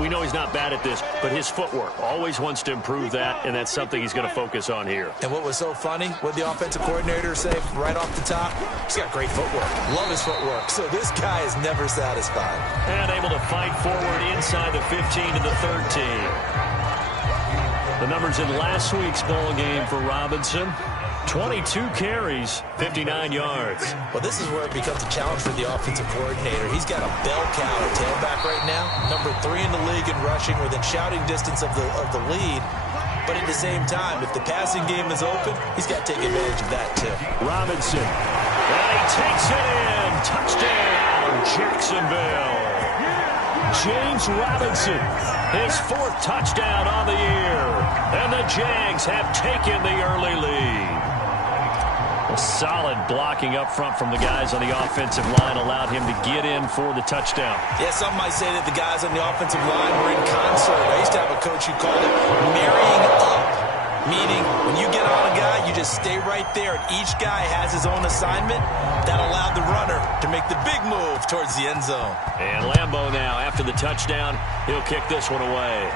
we know he's not bad at this, but his footwork always wants to improve that, and that's something he's going to focus on here. And what was so funny, what the offensive coordinator say right off the top, he's got great footwork. Love his footwork. So this guy is never satisfied. And able to fight forward inside the 15 to the 13. The numbers in last week's ball game for Robinson. 22 carries, 59 yards. Well, this is where it becomes a challenge for the offensive coordinator. He's got a bell cow at tailback right now, number 3 in the league in rushing, within shouting distance of the lead. But at the same time, if the passing game is open, he's got to take advantage of that too. Robinson, and he takes it in. Touchdown, Jacksonville. James Robinson, his 4th touchdown on the year. And the Jags have taken the early lead. A solid blocking up front from the guys on the offensive line allowed him to get in for the touchdown. Yeah, some might say that the guys on the offensive line were in concert. I used to have a coach who called it marrying up, meaning when you get on a guy, you just stay right there, and each guy has his own assignment. That allowed the runner to make the big move towards the end zone. And Lambeau now, after the touchdown, he'll kick this one away.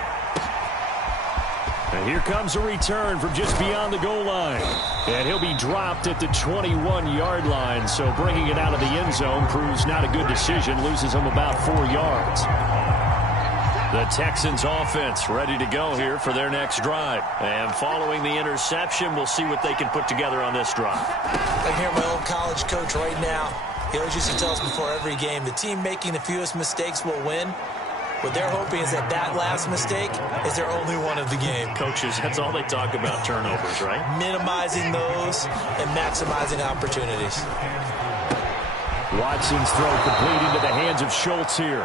And here comes a return from just beyond the goal line. And he'll be dropped at the 21-yard line. So bringing it out of the end zone proves not a good decision. Loses him about 4 yards. The Texans offense ready to go here for their next drive. And following the interception, we'll see what they can put together on this drive. I hear my old college coach right now. He always used to tell us before every game, the team making the fewest mistakes will win. What they're hoping is that last mistake is their only one of the game. Coaches, that's all they talk about, turnovers, right? Minimizing those and maximizing opportunities. Watson's throw complete into the hands of Schultz here.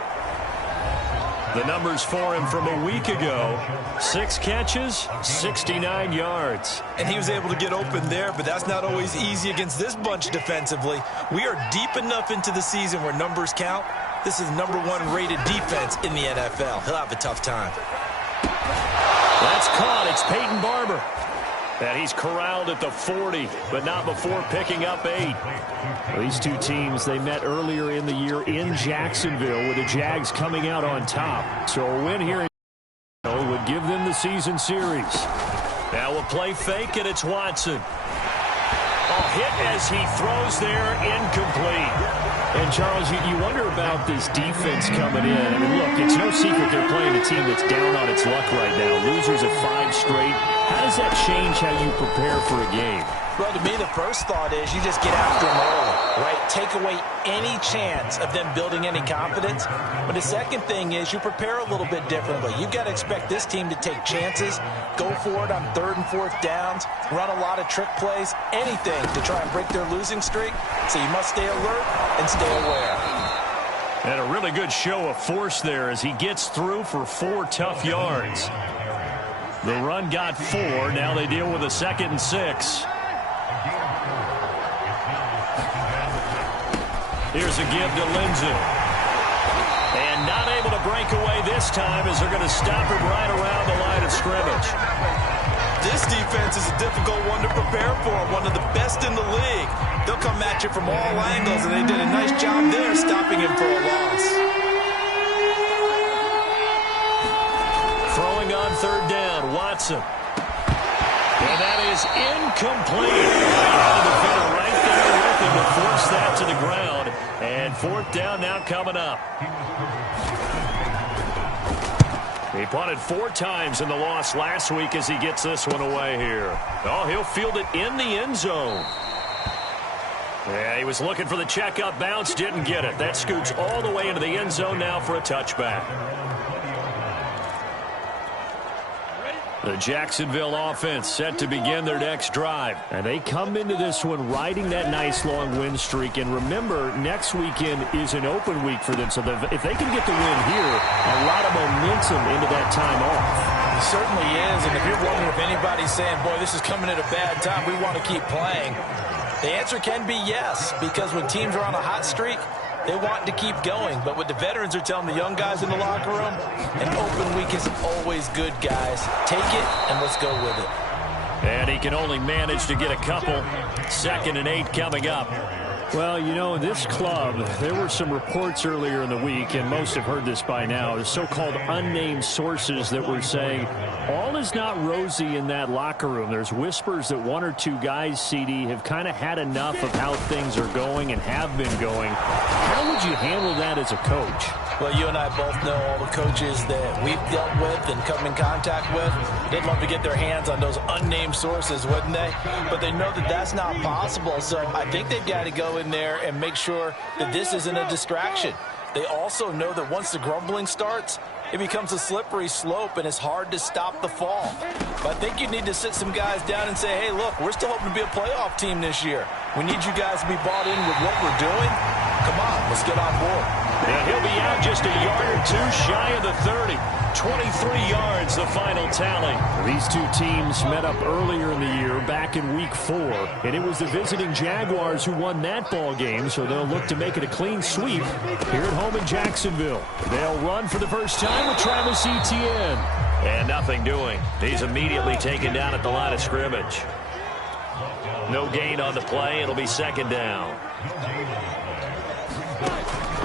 The numbers for him from a week ago: 6 catches, 69 yards. And he was able to get open there, but that's not always easy against this bunch defensively. We are deep enough into the season where numbers count. This is #1 rated defense in the NFL. He'll have a tough time. That's caught. It's Peyton Barber. And he's corralled at the 40, but not before picking up 8. These two teams, they met earlier in the year in Jacksonville, with the Jags coming out on top. So a win here would give them the season series. Now we'll play fake, and it's Watson. Hit as he throws there, incomplete. And, Charles, you wonder about this defense coming in. I mean, look, it's no secret they're playing a team that's down on its luck right now. Losers of 5 straight. How does that change how you prepare for a game? Well, to me, the first thought is you just get after them early, right? Take away any chance of them building any confidence. But the second thing is you prepare a little bit differently. You've got to expect this team to take chances, go for it on 3rd and 4th downs, run a lot of trick plays, anything to try and break their losing streak. So you must stay alert and stay aware. And a really good show of force there as he gets through for 4 tough yards. The run got 4. Now they deal with a 2nd and 6. Here's a give to Lindsey. And not able to break away this time as they're going to stop him right around the line of scrimmage. This defense is a difficult one to prepare for, one of the best in the league. They'll come at you from all angles, and they did a nice job there stopping him for a loss. Throwing on 3rd down, Watson. And that is incomplete. The defender right there with him to force that to the ground. And 4th down now coming up. He punted 4 times in the loss last week as he gets this one away here. Oh, he'll field it in the end zone. Yeah, he was looking for the checkup bounce, didn't get it. That scoots all the way into the end zone now for a touchback. The Jacksonville offense set to begin their next drive. And they come into this one riding that nice long win streak. And remember, next weekend is an open week for them. So if they can get the win here, a lot of momentum into that time off. It certainly is. And if you're wondering if anybody's saying, boy, this is coming at a bad time, we want to keep playing, the answer can be yes. Because when teams are on a hot streak, they want to keep going. But what the veterans are telling the young guys in the locker room, an open week is always good, guys. Take it and let's go with it. And he can only manage to get a couple. 2nd and 8 coming up. Well, you know, this club, there were some reports earlier in the week, and most have heard this by now, the so-called unnamed sources that were saying all is not rosy in that locker room. There's whispers that one or two guys, CD, have kind of had enough of how things are going and have been going. How would you handle that as a coach? Well, you and I both know all the coaches that we've dealt with and come in contact with. They'd love to get their hands on those unnamed sources, wouldn't they? But they know that that's not possible, so I think they've got to go in there and make sure that this isn't a distraction. They also know that once the grumbling starts, it becomes a slippery slope, and it's hard to stop the fall. But I think you need to sit some guys down and say, hey, look, we're still hoping to be a playoff team this year. We need you guys to be bought in with what we're doing. Come on, let's get on board. Yeah, he'll be out just a yard or two shy of the 30. 23 yards, the final tally. These two teams met up earlier in the year, back in Week 4, and it was the visiting Jaguars who won that ball game, so they'll look to make it a clean sweep here at home in Jacksonville. They'll run for the first time with Travis Etienne. And nothing doing. He's immediately taken down at the line of scrimmage. No gain on the play. It'll be second down.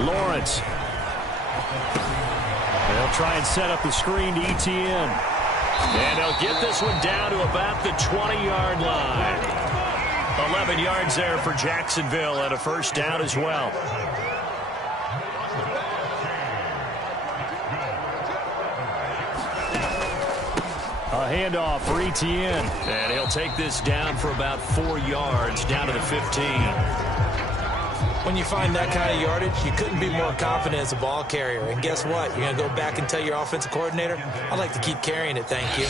Lawrence. They'll try and set up the screen to Etienne. And they'll get this one down to about the 20-yard line. 11 yards there for Jacksonville and a first down as well. A handoff for Etienne. And he'll take this down for about 4 yards, down to the 15. When you find that kind of yardage, you couldn't be more confident as a ball carrier. And guess what? You're going to go back and tell your offensive coordinator, I'd like to keep carrying it, thank you.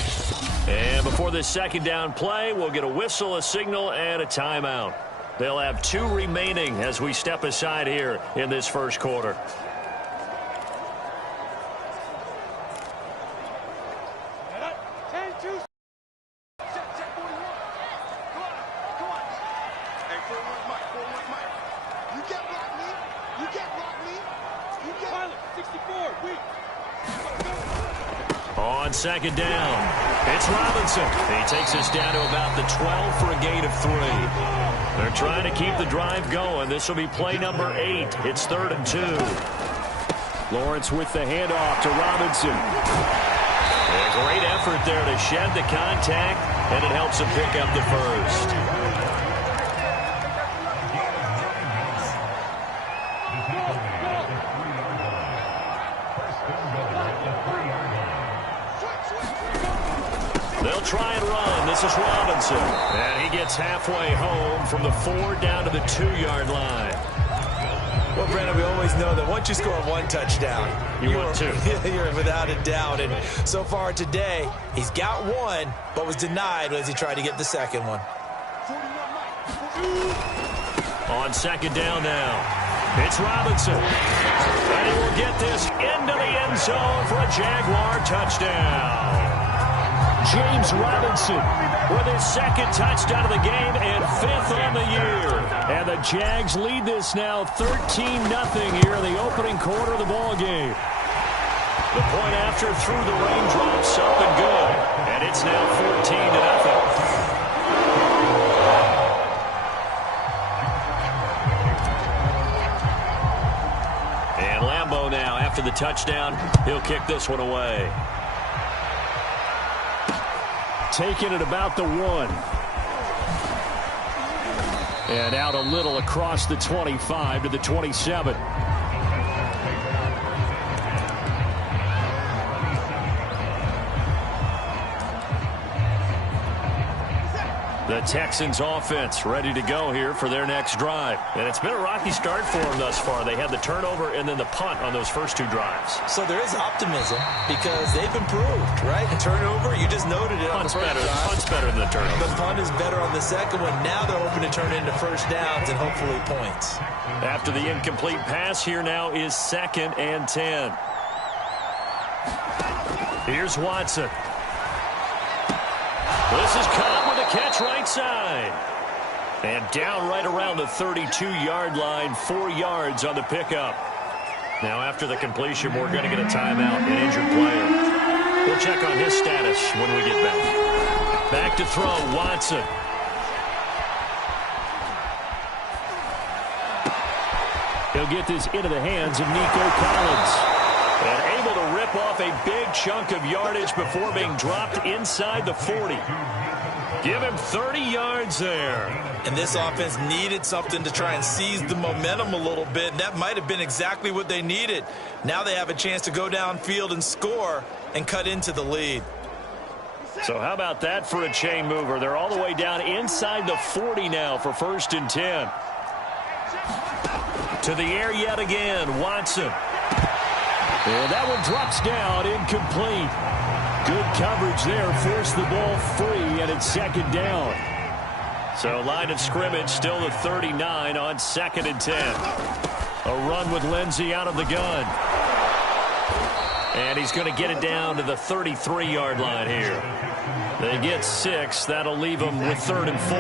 And before this second down play, we'll get a whistle, a signal, and a timeout. They'll have 2 remaining as we step aside here in this first quarter. On second down, it's Robinson. He takes us down to about the 12 for a gain of 3. They're trying to keep the drive going. This will be play number 8. It's 3rd and 2. Lawrence with the handoff to Robinson. A great effort there to shed the contact, and it helps him pick up the first. They'll try and run. This is Robinson. And he gets halfway home from the 4 down to the 2-yard line. Well, Brandon, we always know that once you score 1 touchdown, you want 2. You're without a doubt. And so far today, he's got 1, but was denied as he tried to get the second one. On second down now, it's Robinson. And he will get this into the end zone for a Jaguar touchdown. James Robinson with his 2nd touchdown of the game and 5th on the year. And the Jags lead this now 13-0 here in the opening quarter of the ball game. The point after through the raindrops up and good. And it's now 14-0. And Lambeau now after the touchdown, he'll kick this one away. Taking it about the 1. And out a little across the 25 to the 27. The Texans offense ready to go here for their next drive. And it's been a rocky start for them thus far. They had the turnover and then the punt on those first 2 drives. So there is optimism because they've improved, right? Turnover, you just noted it. Punt's better. Punt's better than the turnover. The punt is better on the second one. Now they're hoping to turn it into first downs and hopefully points. After the incomplete pass, here now is 2nd and 10. Here's Watson. This is caught with a catch right side. And down right around the 32-yard line, 4 yards on the pickup. Now after the completion, we're going to get a timeout, an injured player. We'll check on his status when we get back. Back to throw, Watson. He'll get this into the hands of Nico Collins. And able to rip off a big chunk of yardage before being dropped inside the 40. Give him 30 yards there. And this offense needed something to try and seize the momentum a little bit. And that might have been exactly what they needed. Now they have a chance to go downfield and score and cut into the lead. So how about that for a chain mover? They're all the way down inside the 40 now for 1st and 10. To the air yet again, Watson. And that one drops down, incomplete. Good coverage there, forced the ball free, and it's 2nd down. So line of scrimmage still the 39 on 2nd and 10. A run with Lindsey out of the gun. And he's going to get it down to the 33-yard line here. They get 6. That'll leave them with 3rd and 4.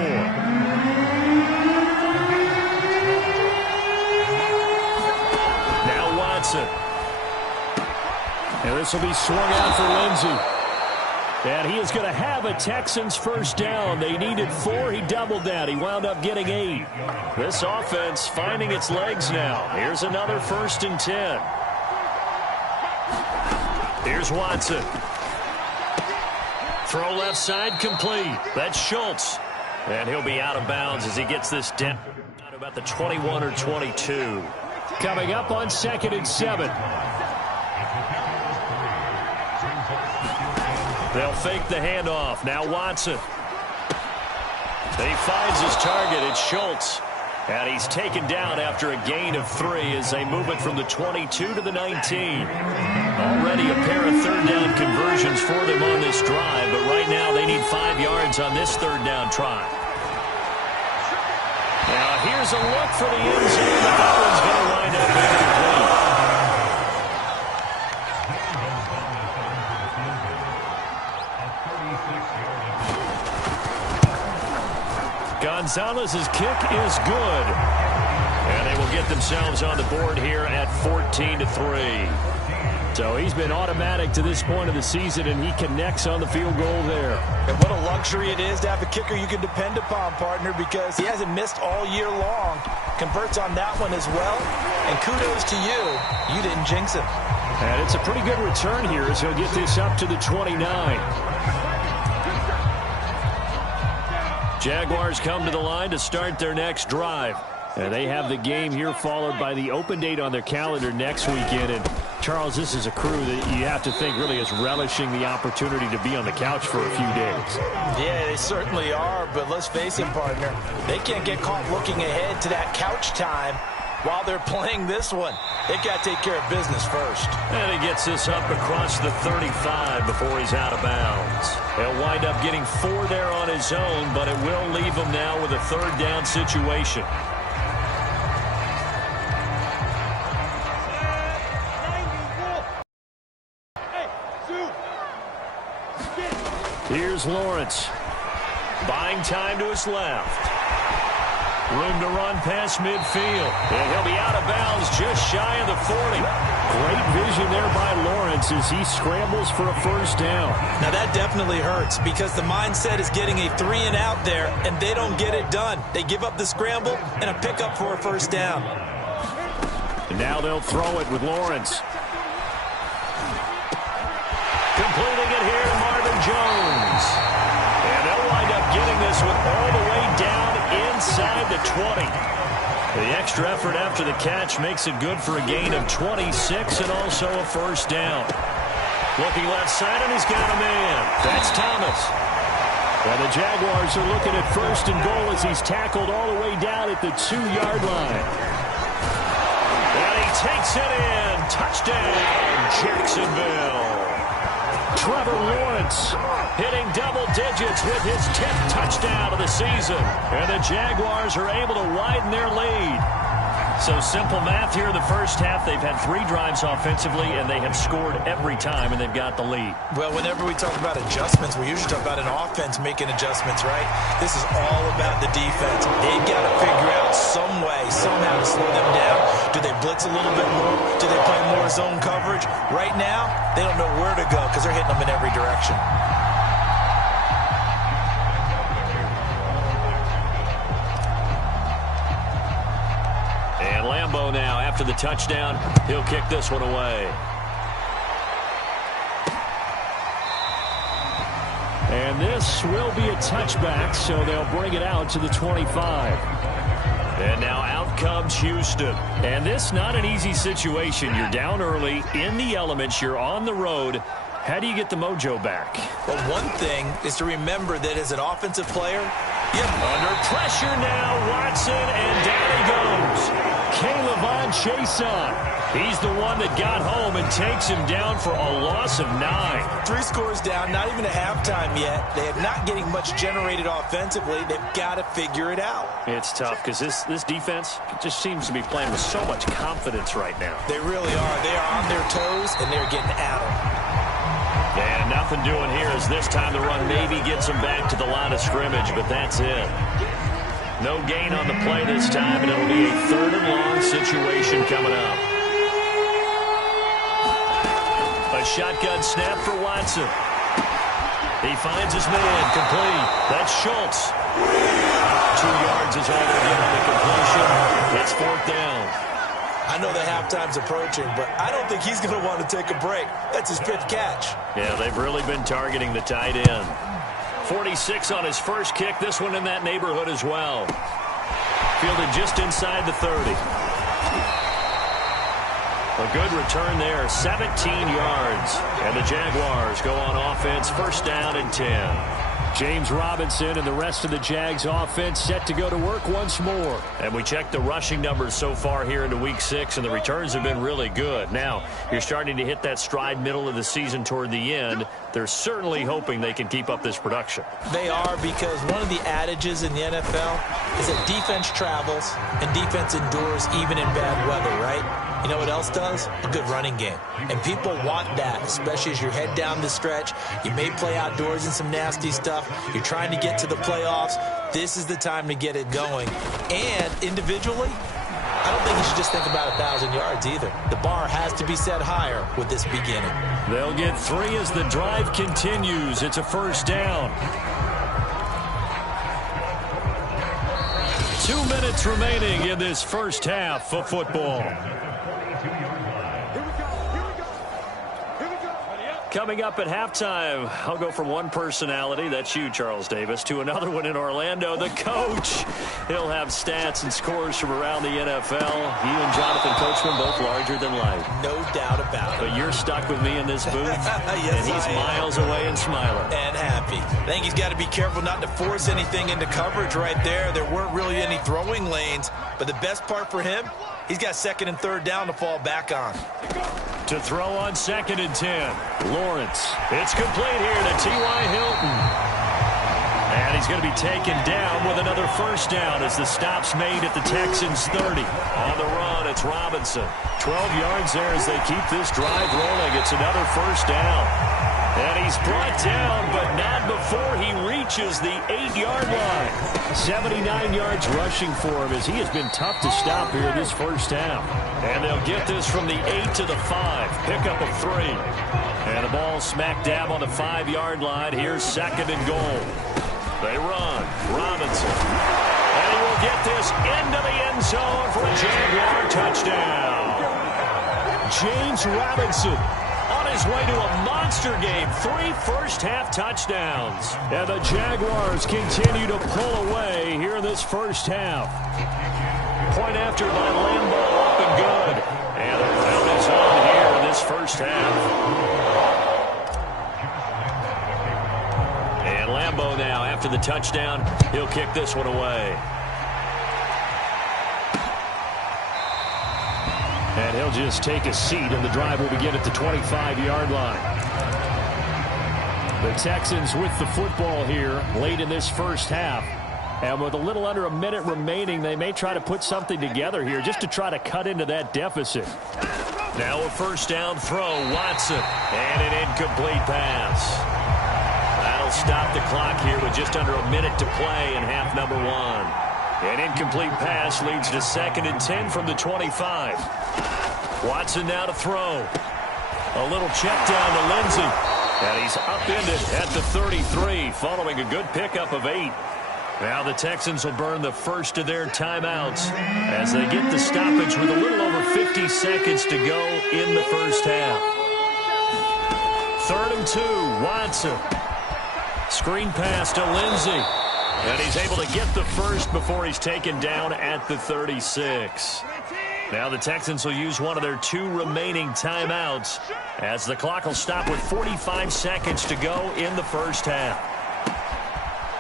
Now Watson. And this will be swung out for Lindsey. And he is going to have a Texans 1st down. They needed 4. He doubled that. He wound up getting 8. This offense finding its legs now. Here's another 1st and 10. Here's Watson. Throw left side complete. That's Schultz. And he'll be out of bounds as he gets this down to about the 21 or 22. Coming up on 2nd and 7. They'll fake the handoff. Now Watson. He finds his target. It's Schultz. And he's taken down after a gain of 3 as they move it from the 22 to the 19. Already a pair of 3rd down conversions for them on this drive, but right now they need 5 yards on this 3rd down try. Now here's a look for the end zone, but that one's going to wind up incomplete. Gonzalez's kick is good. And they will get themselves on the board here at 14-3. So he's been automatic to this point of the season, and he connects on the field goal there. And what a luxury it is to have a kicker you can depend upon, partner, because he hasn't missed all year long. Converts on that one as well. And kudos to you. You didn't jinx him. And it's a pretty good return here as he'll get this up to the 29. Jaguars come to the line to start their next drive. And they have the game here followed by the open date on their calendar next weekend. And, Charles, this is a crew that you have to think really is relishing the opportunity to be on the couch for a few days. Yeah, they certainly are. But let's face it, partner, they can't get caught looking ahead to that couch time while they're playing this one. They've got to take care of business first. And he gets this up across the 35 before he's out of bounds. He'll wind up getting 4 there on his own, but it will leave him now with a 3rd down situation. Here's Lawrence. Buying time to his left. Room to run past midfield. And he'll be out of bounds just shy of the 40. Great vision there by Lawrence as he scrambles for a 1st down. Now that definitely hurts because the mindset is getting a 3 and out there, and they don't get it done. They give up the scramble and a pickup for a 1st down. And now they'll throw it with Lawrence. Completing it here to Marvin Jones. And they'll wind up getting this one all the way down inside the 20. The extra effort after the catch makes it good for a gain of 26 and also a 1st down. Looking left side, and he's got a man. That's Thomas. And the Jaguars are looking at 1st and goal as he's tackled all the way down at the 2-yard line. And he takes it in. Touchdown, Jacksonville. Trevor Lawrence hitting double digits with his 10th touchdown of the season. And the Jaguars are able to widen their lead. So simple math here in the first half. They've had 3 drives offensively, and they have scored every time, and they've got the lead. Well, whenever we talk about adjustments, we usually talk about an offense making adjustments, right? This is all about the defense. They've got to figure out some way, somehow to slow them down. Do they blitz a little bit more? Do they play more zone coverage? Right now, they don't know where to go because they're hitting them in every direction. Lambeau now after the touchdown. He'll kick this one away. And this will be a touchback, so they'll bring it out to the 25. And now out comes Houston. And this not an easy situation. You're down early, in the elements, you're on the road. How do you get the mojo back? Well, one thing is to remember that as an offensive player, under pressure now, Watson, and down he goes. K'Lavon Chaisson. He's the one that got home and takes him down for a loss of 9. 3 scores down, not even a halftime yet. They are not getting much generated offensively. They've got to figure it out. It's tough because this defense just seems to be playing with so much confidence right now. They really are. They are on their toes, and they're getting at them. And nothing doing here as this time the run maybe gets them back to the line of scrimmage, but that's it. No gain on the play this time, and it'll be a 3rd and long situation coming up. A shotgun snap for Watson. He finds his man, complete. That's Schultz. 2 yards is all they're getting on the completion. It's 4th down. I know the halftime's approaching, but I don't think he's going to want to take a break. That's his 5th catch. Yeah, they've really been targeting the tight end. 46 on his first kick. This one in that neighborhood as well. Fielded just inside the 30. A good return there, 17 yards. And the Jaguars go on offense, 1st down and 10. James Robinson and the rest of the Jags offense set to go to work once more. And we checked the rushing numbers so far here into Week 6, and the returns have been really good. Now, you're starting to hit that stride middle of the season toward the end. They're certainly hoping they can keep up this production. They are, because one of the adages in the NFL is that defense travels and defense endures even in bad weather, right? You know what else does? A good running game. And people want that, especially as you head down the stretch. You may play outdoors in some nasty stuff. You're trying to get to the playoffs. This is the time to get it going. And individually, I don't think you should just think about 1,000 yards either. The bar has to be set higher with this beginning. They'll get 3 as the drive continues. It's a 1st down. 2 minutes remaining in this first half of football. Coming up at halftime, I'll go from one personality, that's you, Charles Davis, to another one in Orlando, the coach. He'll have stats and scores from around the NFL. You and Jonathan Coachman both larger than life. No doubt about it. But you're stuck with me in this booth, yes, and he's miles away and smiling. And happy. I think he's got to be careful not to force anything into coverage right there. There weren't really any throwing lanes, but the best part for him, he's got 2nd and 3rd down to fall back on. To throw on 2nd and 10. Lawrence. It's complete here to T.Y. Hilton. And he's going to be taken down with another 1st down as the stop's made at the Texans' 30. On the run, it's Robinson. 12 yards there as they keep this drive rolling. It's another 1st down. And he's brought down, but not before he reaches the 8-yard line. 79 yards rushing for him as he has been tough to stop here this first half. And they'll get this from the 8 to the 5. Pickup of 3. And the ball smack dab on the 5-yard line. Here's 2nd and goal. They run. Robinson. And he will get this into the end zone for a Jaguar touchdown. James Robinson on his way to a monster game. 3 first-half touchdowns. And the Jaguars continue to pull away here in this first half. Point after by Lambeau, up and good. And the count is on here in this first half. And Lambeau now, after the touchdown, he'll kick this one away. And he'll just take a seat, and the drive will begin at the 25-yard line. The Texans with the football here late in this first half. And with a little under a minute remaining, they may try to put something together here just to try to cut into that deficit. Now a 1st down throw, Watson. And an incomplete pass. That'll stop the clock here with just under a minute to play in half number 1. An incomplete pass leads to 2nd and 10 from the 25. Watson now to throw. A little check down to Lindsey. And he's upended at the 33 following a good pickup of 8. Now the Texans will burn the first of their timeouts as they get the stoppage with a little over 50 seconds to go in the first half. 3rd and 2, Watson. Screen pass to Lindsey. And he's able to get the first before he's taken down at the 36. Now the Texans will use one of their 2 remaining timeouts as the clock will stop with 45 seconds to go in the first half.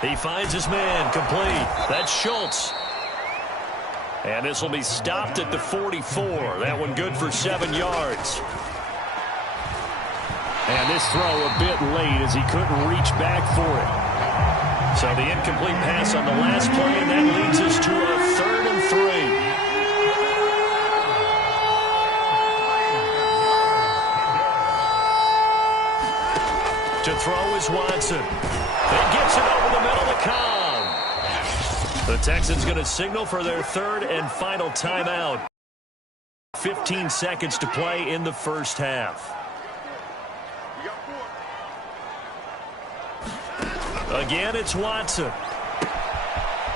He finds his man, complete. That's Schultz. And this will be stopped at the 44. That one good for 7 yards. And this throw a bit late as he couldn't reach back for it. So the incomplete pass on the last play, and that leads us to a 3rd and 3. To throw is Watson. He gets it over the middle to Cobb. The Texans going to signal for their 3rd and final timeout. 15 seconds to play in the first half. Again, it's Watson.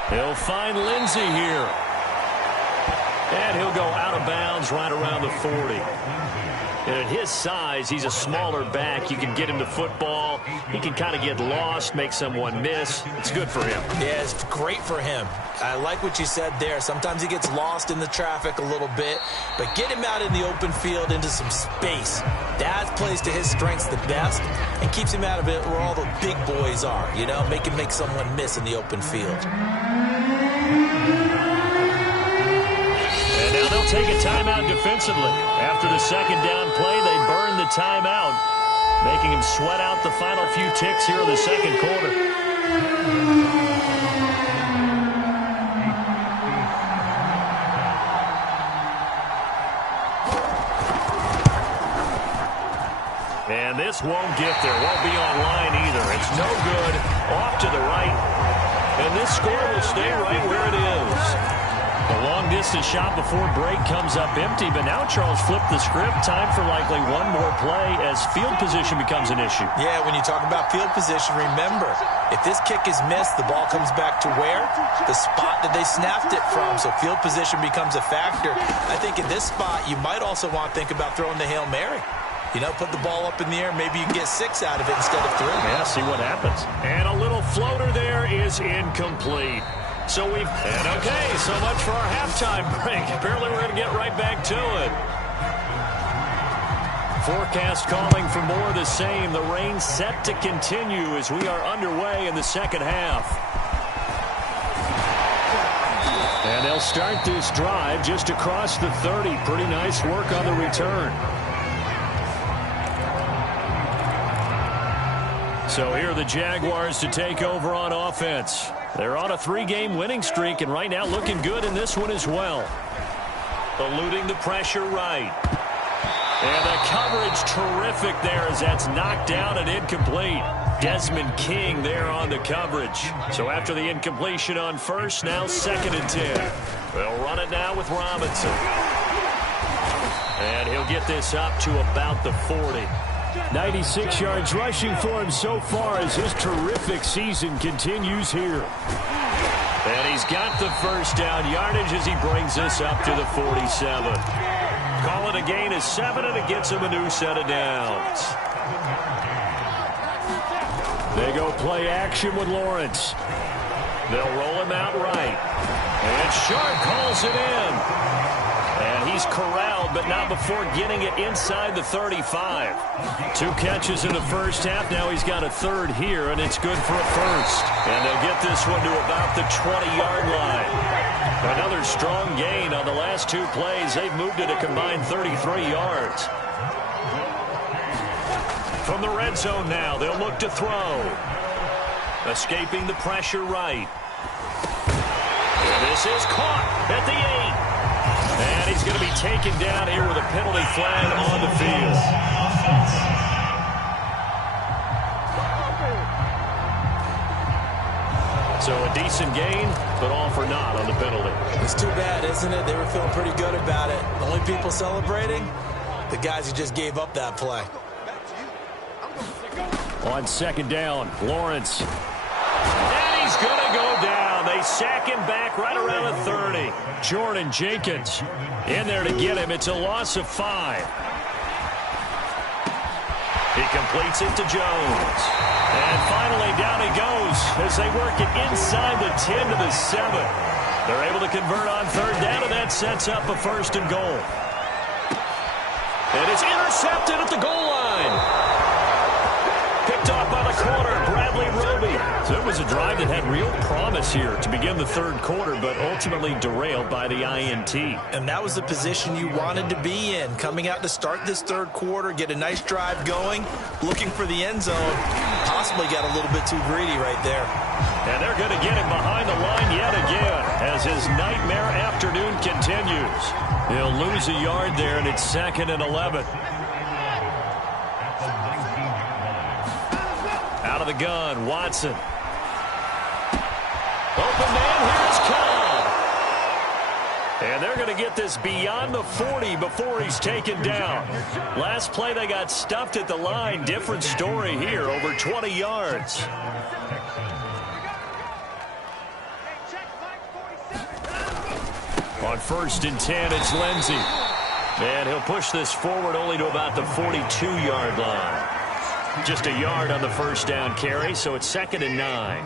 He'll find Lindsey here. And he'll go out of bounds right around the 40. And at his size, he's a smaller back. You can get him to football. He can kind of get lost, make someone miss. It's good for him. Yeah, it's great for him. I like what you said there. Sometimes he gets lost in the traffic a little bit, but get him out in the open field into some space. That plays to his strengths the best and keeps him out of it where all the big boys are, you know, make someone miss in the open field. And now they'll take a timeout defensively. After the 2nd down play, they burn the timeout, making him sweat out the final few ticks here in the 2nd quarter. And this won't get there. Won't be online either. It's no good. Off to the right. And this score will stay right where it is. The long-distance shot before break comes up empty, but now Charles flipped the script. Time for likely one more play as field position becomes an issue. Yeah, when you talk about field position, remember, if this kick is missed, the ball comes back to where? The spot that they snapped it from, so field position becomes a factor. I think in this spot, you might also want to think about throwing the Hail Mary. You know, put the ball up in the air, maybe you can get 6 out of it instead of 3. Yeah, see what happens. And a little floater there is incomplete. So okay, so much for our halftime break. Apparently we're going to get right back to it. Forecast calling for more of the same. The rain set to continue as we are underway in the 2nd half. And they'll start this drive just across the 30. Pretty nice work on the return. So here are the Jaguars to take over on offense. They're on a 3-game winning streak, and right now looking good in this one as well. Eluding the pressure right. And the coverage terrific there as that's knocked down and incomplete. Desmond King there on the coverage. So after the incompletion on first, now 2nd and 10. They'll run it now with Robinson. And he'll get this up to about the 40. 96 yards rushing for him so far as his terrific season continues here. And he's got the first down yardage as he brings this up to the 47. Call it a gain of 7, and it gets him a new set of downs. They go play action with Lawrence. They'll roll him out right. And Sharp calls it in. And he's corralled, but not before getting it inside the 35. 2 catches in the first half. Now he's got a 3rd here, and it's good for a first. And they'll get this one to about the 20-yard line. Another strong gain on the last 2 plays. They've moved it a combined 33 yards. From the red zone now, they'll look to throw. Escaping the pressure right. And this is caught at the 8. And he's going to be taken down here with a penalty flag on the field. So a decent gain, but all for naught on the penalty. It's too bad, isn't it? They were feeling pretty good about it. The only people celebrating, the guys who just gave up that play. On 2nd down, Lawrence. And he's going to go down. they sack him back right around the 30. Jordan Jenkins in there to get him. It's a loss of 5. He completes it to Jones. And finally, down he goes as they work it inside the 10 to the 7. They're able to convert on third down, and that sets up a 1st and goal. And it's intercepted at the goal line. Picked off by the corner, Bradley Roby. So it was a drive that had real promise here to begin the 3rd quarter, but ultimately derailed by the INT. And that was the position you wanted to be in. Coming out to start this 3rd quarter, get a nice drive going, looking for the end zone. Possibly got a little bit too greedy right there. And they're going to get him behind the line yet again as his nightmare afternoon continues. He'll lose a yard there, and it's 2nd and 11. Out of the gun, Watson. Open man, here's Cobb. And they're going to get this beyond the 40 before he's taken down. Last play, they got stuffed at the line. Different story here, over 20 yards. On 1st and 10, it's Lindsey. And he'll push this forward only to about the 42-yard line. Just a yard on the 1st down carry, so it's 2nd and 9.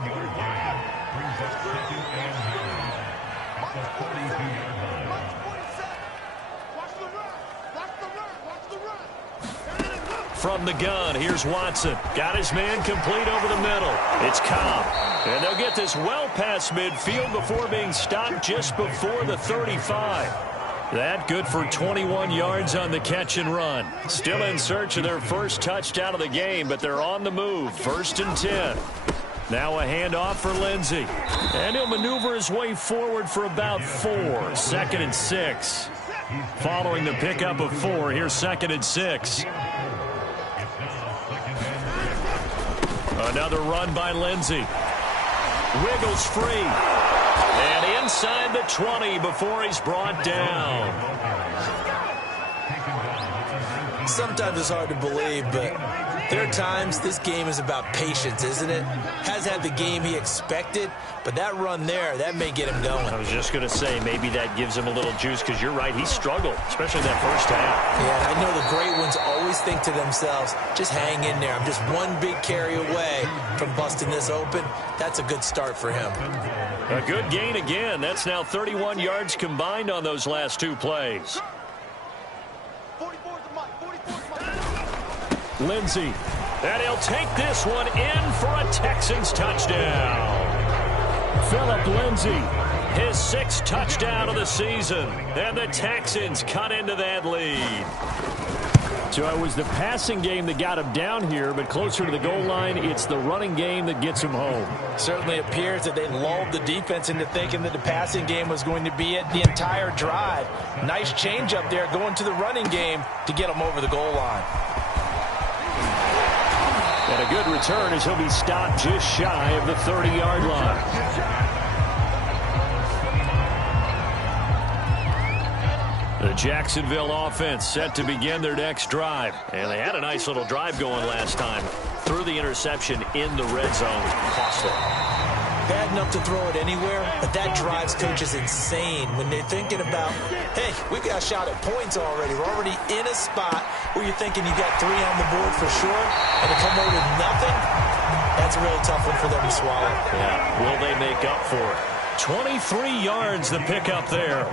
From the gun, here's Watson. Got his man complete over the middle. It's Cobb. And they'll get this well past midfield before being stopped just before the 35. That good for 21 yards on the catch and run. Still in search of their first touchdown of the game, but they're on the move. 1st and 10. Now a handoff for Lindsey. And he'll maneuver his way forward for about 4. 2nd and 6. Following the pickup of 4, here's 2nd and 6. Another run by Lindsey. Wiggles free. And inside the 20 before he's brought down. Sometimes it's hard to believe, but there are times this game is about patience, isn't it? Has had the game he expected, but that run there, that may get him going. I was just going to say, maybe that gives him a little juice, because you're right, he struggled, especially that 1st half. Yeah, and I know the great ones always think to themselves, just hang in there. I'm just one big carry away from busting this open. That's a good start for him. A good gain again. That's now 31 yards combined on those last 2 plays. Lindsey. And he'll take this one in for a Texans touchdown. Phillip Lindsey, his 6th touchdown of the season. And the Texans cut into that lead. So it was the passing game that got him down here, but closer to the goal line, it's the running game that gets him home. Certainly appears that they lulled the defense into thinking that the passing game was going to be it the entire drive. Nice change up there going to the running game to get him over the goal line. And a good return as he'll be stopped just shy of the 30-yard line. The Jacksonville offense set to begin their next drive. And they had a nice little drive going last time. Threw the interception in the red zone. Cost it. Bad enough to throw it anywhere, but that drives coaches insane when they're thinking about, hey, we've got a shot at points already. We're already in a spot where you're thinking you got 3 on the board for sure, and to come away with nothing, that's a really tough one for them to swallow. Yeah, will they make up for it? 23 yards the pickup there.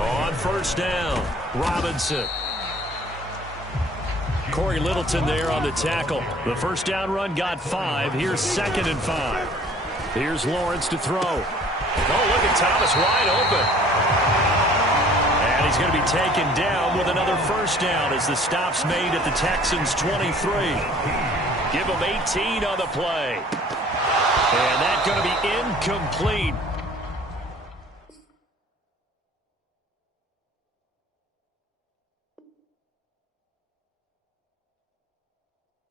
On 1st down, Robinson. Corey Littleton there on the tackle. The 1st down run got 5. Here's 2nd and 5. Here's Lawrence to throw. Oh, look at Thomas wide open. And he's going to be taken down with another 1st down as the stop's made at the Texans' 23. Give him 18 on the play. And that's going to be incomplete.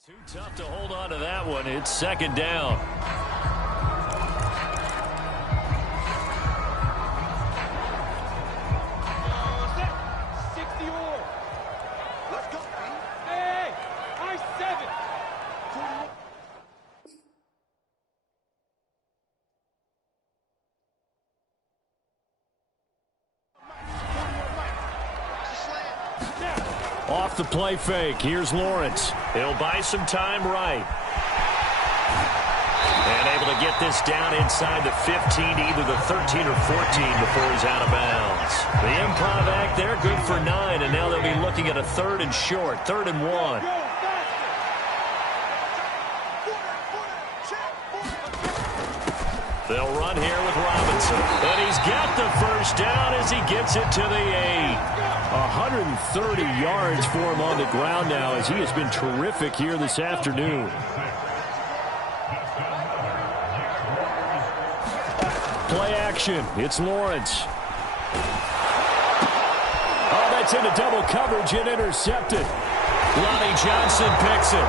Too tough to hold on to that one. It's 2nd down. Off the play fake, here's Lawrence. He'll buy some time right. And able to get this down inside the 15, either the 13 or 14 before he's out of bounds. The improv act there, good for 9, and now they'll be looking at a 3rd and short, 3rd and 1. They'll run here with Robinson. And he's got the first down as he gets it to the 8. 130 yards for him on the ground now as he has been terrific here this afternoon. Play action. It's Lawrence. Oh, that's into double coverage and intercepted. Lonnie Johnson picks it.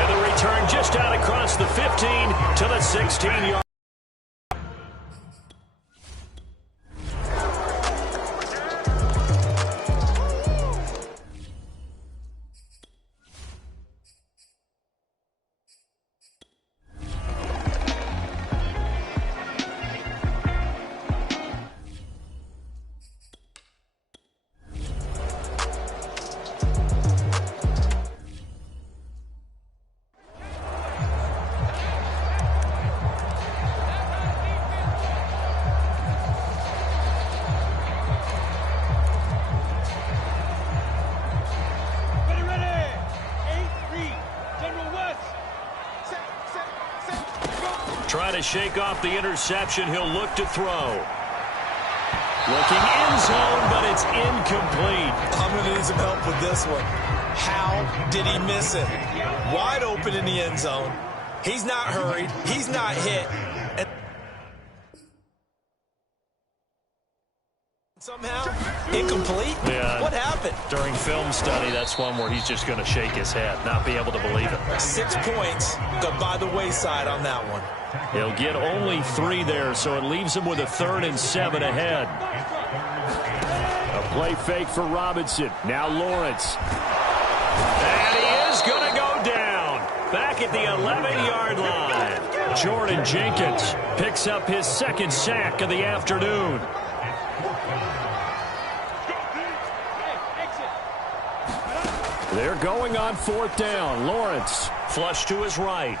And the return just out across the 15 to the 16-yard. Trying to shake off the interception. He'll look to throw. Looking end zone, but it's incomplete. I'm going to need some help with this one. How did he miss it? Wide open in the end zone. He's not hurried. He's not hit. And somehow incomplete? Yeah. What happened? During film study, that's one where he's just going to shake his head, not be able to believe it. 6 points go by the wayside on that one. He'll get only 3 there, so it leaves him with a 3rd and 7 ahead. A play fake for Robinson. Now Lawrence. And he is going to go down. Back at the 11-yard line. Jordan Jenkins picks up his 2nd sack of the afternoon. They're going on 4th down. Lawrence flush to his right.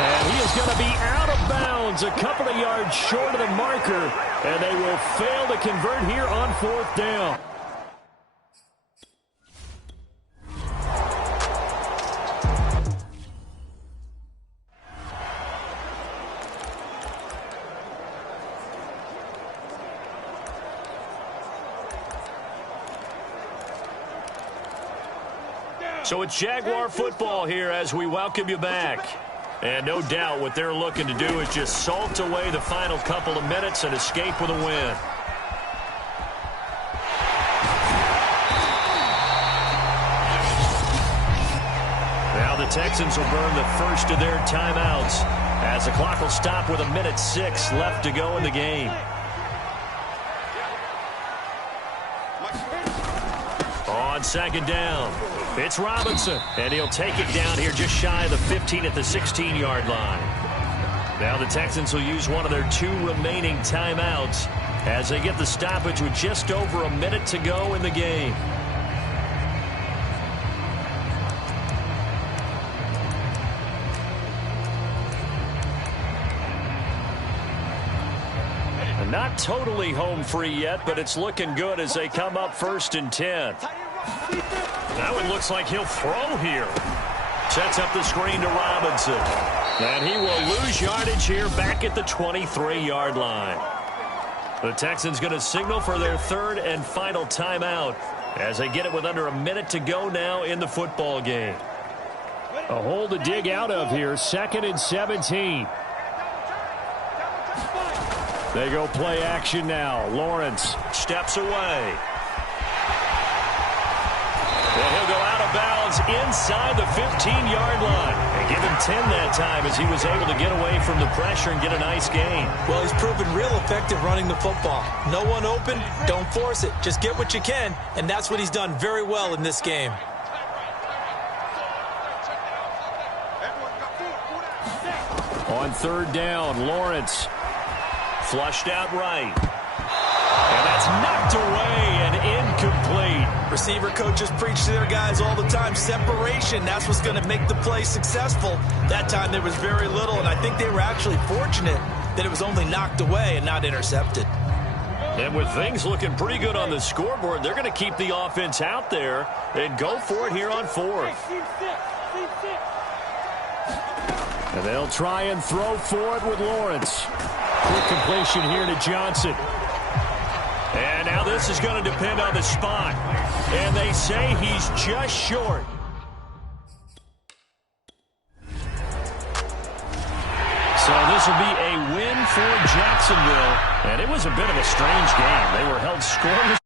And he is going to be out of bounds a couple of yards short of the marker. And they will fail to convert here on 4th down. So it's Jaguar football here as we welcome you back. And no doubt what they're looking to do is just salt away the final couple of minutes and escape with a win. Now the Texans will burn the first of their timeouts as the clock will stop with 1:06 left to go in the game. On 2nd down, it's Robinson, and he'll take it down here just shy of the 15 at the 16-yard line. Now the Texans will use one of their 2 remaining timeouts as they get the stoppage with just over a minute to go in the game. Not totally home free yet, but it's looking good as they come up 1st and 10. That one looks like he'll throw here. Sets up the screen to Robinson. And he will lose yardage here back at the 23-yard line. The Texans going to signal for their 3rd and final timeout as they get it with under a minute to go now in the football game. A hole to dig out of here, 2nd and 17. They go play action now. Lawrence steps away. And he'll go out of bounds inside the 15-yard line. And give him 10 that time as he was able to get away from the pressure and get a nice gain. Well, he's proven real effective running the football. No one open, don't force it. Just get what you can, and that's what he's done very well in this game. On 3rd down, Lawrence flushed out right. And that's knocked away and incomplete. Receiver coaches preach to their guys all the time. Separation, that's what's going to make the play successful. That time there was very little, and I think they were actually fortunate that it was only knocked away and not intercepted. And with things looking pretty good on the scoreboard, they're going to keep the offense out there and go for it here on fourth. And they'll try and throw for it with Lawrence. Quick completion here to Johnson. And now this is going to depend on the spot. And they say he's just short. So this will be a win for Jacksonville. And it was a bit of a strange game. They were held scoreless